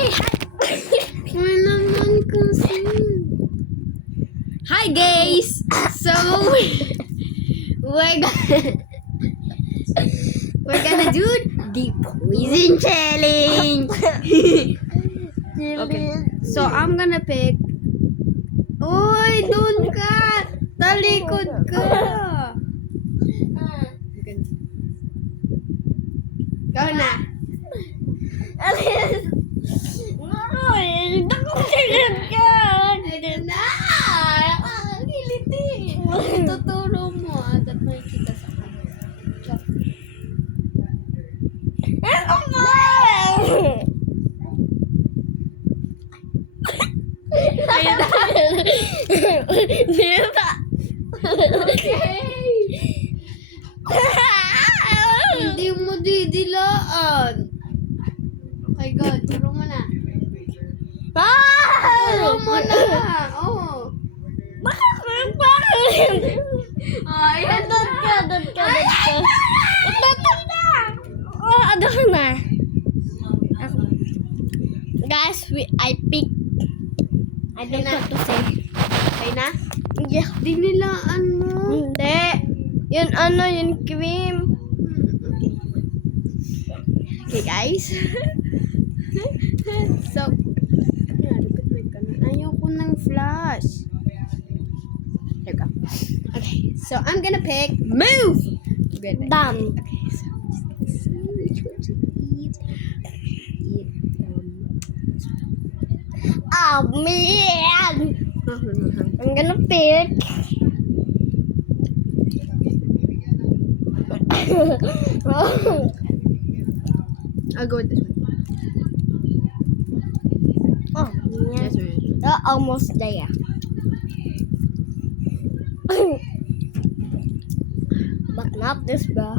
May naman kasi. Hi guys! So, we're gonna do the poison challenge. Okay. So, I'm gonna pick. Uy, doon ka! Talikod ka! Ikaw na. Ito na! Nakakagiliti. Tuturo mo at makikita sa camera. Okay. Hindi mo didilaan. Okay, go. Turo mo na. Turo mo na. Oh. Ayan na. Guys, I pick. I don't know what to say. Okay na? Yeah. Dinilaan mo. Hindi. Yun yun cream. Okay, guys. So, ayoko ng flash. There we go. Okay, so I'm gonna pick move. Good. Done. Okay, so which one to eat? Oh man! I'm gonna pick. I'll go with this one. Oh man. This one. We're almost there. But not this bro.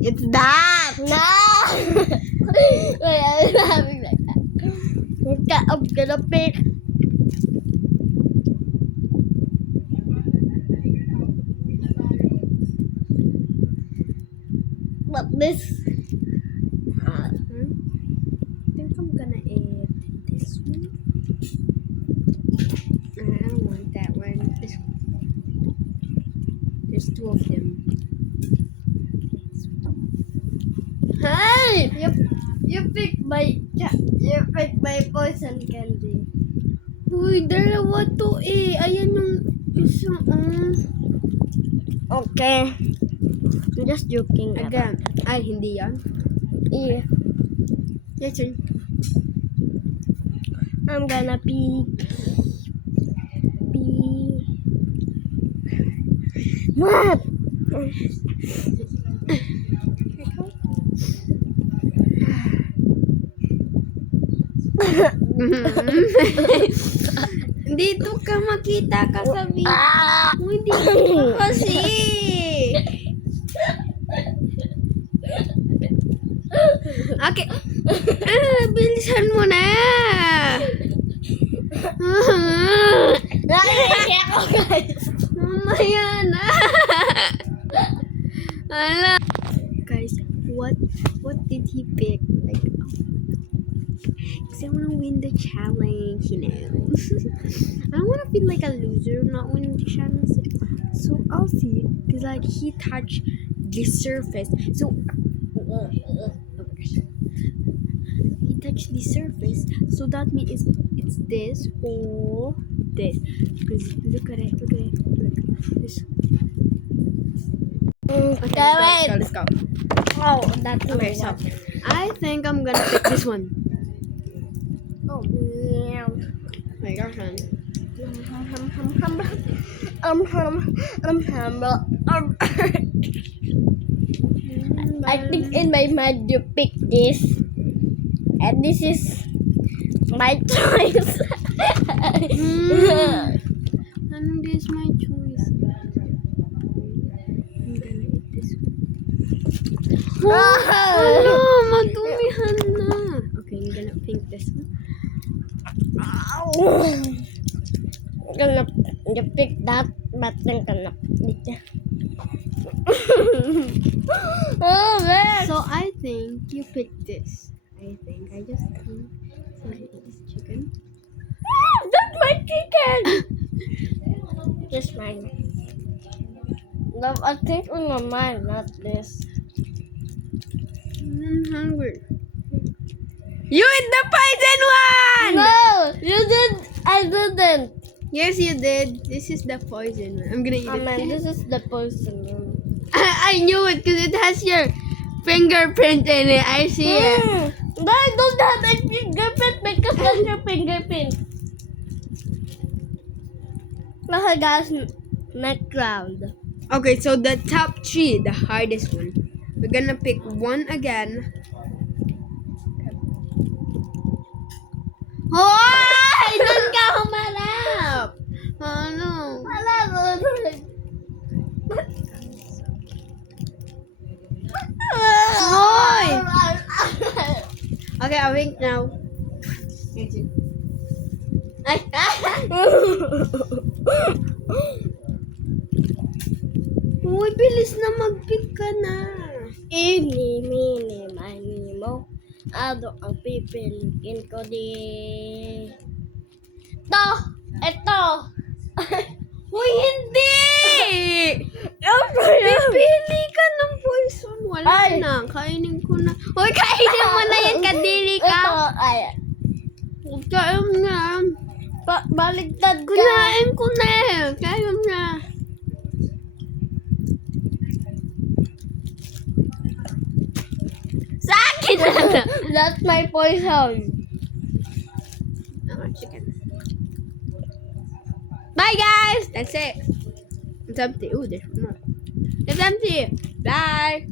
It's that. No! Wait, I'm having like that. Okay, I'm gonna pick. But this. I think I'm gonna eat this one. I don't want that one. This one. There's two of them. Hey! You pick my poison candy. Uy, dalawa to eh. Ayan yung isa. Okay. I'm just joking. Again. Ay, hindi yan. Yeah. Yes, sir. I'm gonna pick. What? Dito ka makita ka sa video. Ah! Hindi ka kasi. Okay. Bilisan mo na. Naiiyak ako, guys. Mamaya na. Ala. Guys, what did he pick? Like, because I want to win the challenge, you know. I don't want to feel like a loser not winning the challenge. So I'll see. Because like he touched the surface. So he touched the surface. So that means it's this or this. Because look at it. Look. This. Okay, wait. Let's go. Oh, that's Okay, my so one. I think I'm gonna pick this one. Oh, yeah. My gosh, man. I think in my mind you pick this, and this is my choice. Anong this my choice? I'm gonna eat this one. Ano, madumihan na. Okay, I'm gonna pick this one. I'm gonna pick that, but I'm gonna pick it. Oh man! So I think you picked this. I just think. So this mine. No, I think on my mind, not this. I'm hungry. You ate the poison one! No, you did. I didn't. Yes, you did. This is the poison one. I'm gonna eat Oh man, it. this is the poison one. I knew it because it has your fingerprint in it. I see it. No, I don't have a fingerprint because that's your fingerprint. Okay, guys, next round. Okay, so the top three, the hardest one. We're gonna pick one again. Hoy! Doon ka humarap! Oh no. Wala ko. Hoy! Okay, I wink now. Ay! Uy, bilis na mag-pick ka na. Ini, mini, mani mo. Ano ang pipiliin ko di? Ito. Uy, hindi! Pipili ka ng poison. Wala Ay! na. Kainin ko na. Uy, kainin mo na yan. Kadiri Ito, ka. ay. Kain na. Baligtad ka. Kunain ko na. Kain na. Sa akin na. That's my poison. Chicken. Bye, guys. That's it. It's empty. Ooh, there's more. It's empty. Bye.